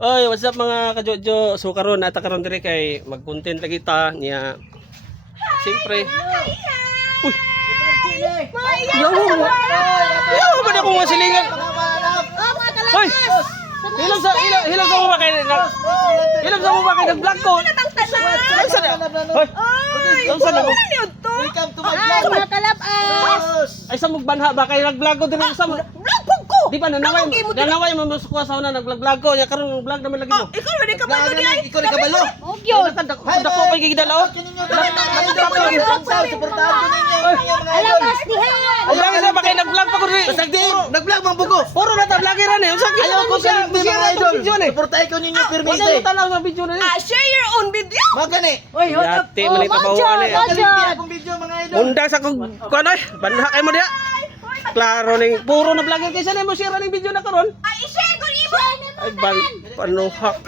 Oy, what's up mga kajojo? So karon ata karon dire kay mag-content lagi ta niya. Siyempre. Uy. Yaw ba na ko masilingan? Hoy. Hilang sa mo ba kay nag-vlog ko? Ay sa na. Hoy. Ang sa na ko. Welcome to my vlog. Ay sa mugbanha ba kay nag-vlog ko dire sa mo? Di ba nanaway mo musukwa sa una nag-vlog ko nya karon vlog naman lagi mo. Ikaw na ka ba di ay? Ikaw na kabalo. Dako pa gigidalaw. Suportahan ko ninyo mga idol. Alamas dihan. Ay lang sa ba kay nag-vlog pa ko dire. Basag di, nag-vlog mang bugo. Puro na ta vloggeran eh. Unsa Ayaw ko sa mga idol. Suportahan ko ninyo pirmi Wala ite. tanaw sa video na ni. Share your own video. Magani. Yati man ita bawaan eh. Kalimpi akong video mga idol. Undang sa kung kuan oy, banha kay mo diha. Klaro ning puro na vlogger kaysa na mo share ning video na karon. Ay, i-share ko imo. Ay ban panuhak.